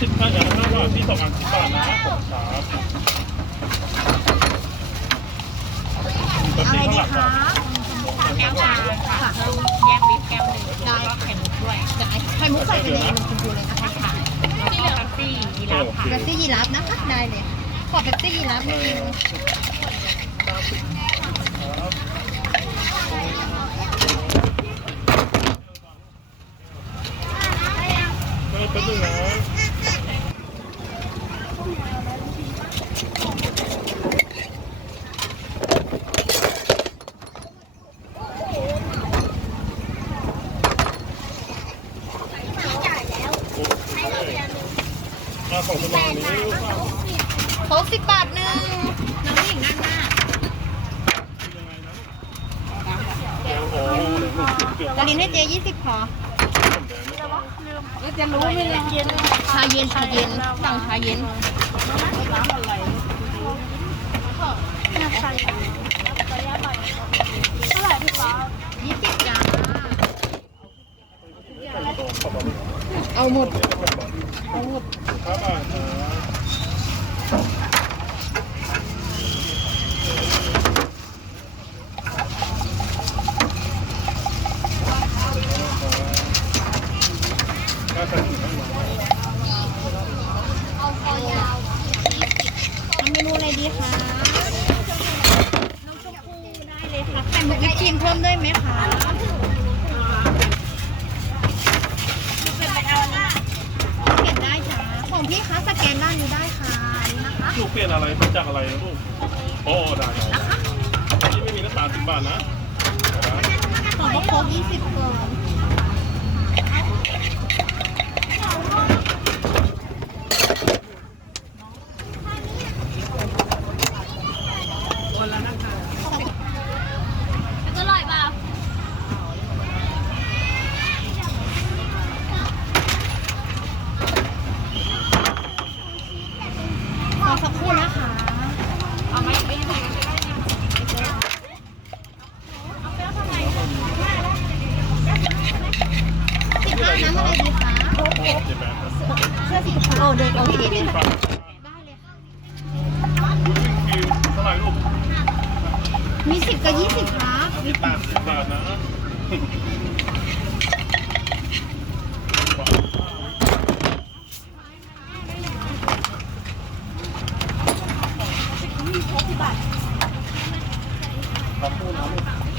สิบห้าอย่างห้าบาทที่สองอันสิบบาทนะผมครับอะไรดีคะแก้วชาค่ะแยกวิปแก้วหนึ่งแล้วก็ไข่มุกด้วยได้ไข่มุกใส่ไปเลยนมชมพูเลยนะคะค่ะที่เหลือแป๊บซี่ยีราฟค่ะเป๊ปซี่ยีราฟนะคะได้เลยขอเป๊ปซี่ยีราฟหนึ่ง ไม่เป็นไรนะอ่า ของคุณมานี้ลูกค้าโค้กสิบบาทหนึ่งน้องหญิงนั่งหน้ายังไงนะเดี๋ยวโอ้เกือบกาลินให้เจยี่สิบพอจะรู้ไหมเนี่ยเย็นชาเย็นชาเย็นสั่งชาเย็นยี่สิบจ้าเอาหมด ครับอ่าก็ใส่ถุงให้หมดเอาคอยาวทำเมนูอะไรดีคะน้ำชมพูได้เลยค่ะไข่หมุกวิปครีมเพิ่มด้วยไหมคะเก็บได้จ้า ของพี่คะสแกนด้านนี้ได้ค่ะนี่นะคะลูกเปลี่ยนอะไรมาจากอะไรนะลูกโอ้ได้ได้นี่ไม่มีน้ำตาลสิบบาทนะของก็ครบยี่สิบกล่อง ดเสื้สีชเราเดินปกติดีมีสิบกับยี่สิบครับมีแปดสิบบาทนะขอบคุณนะ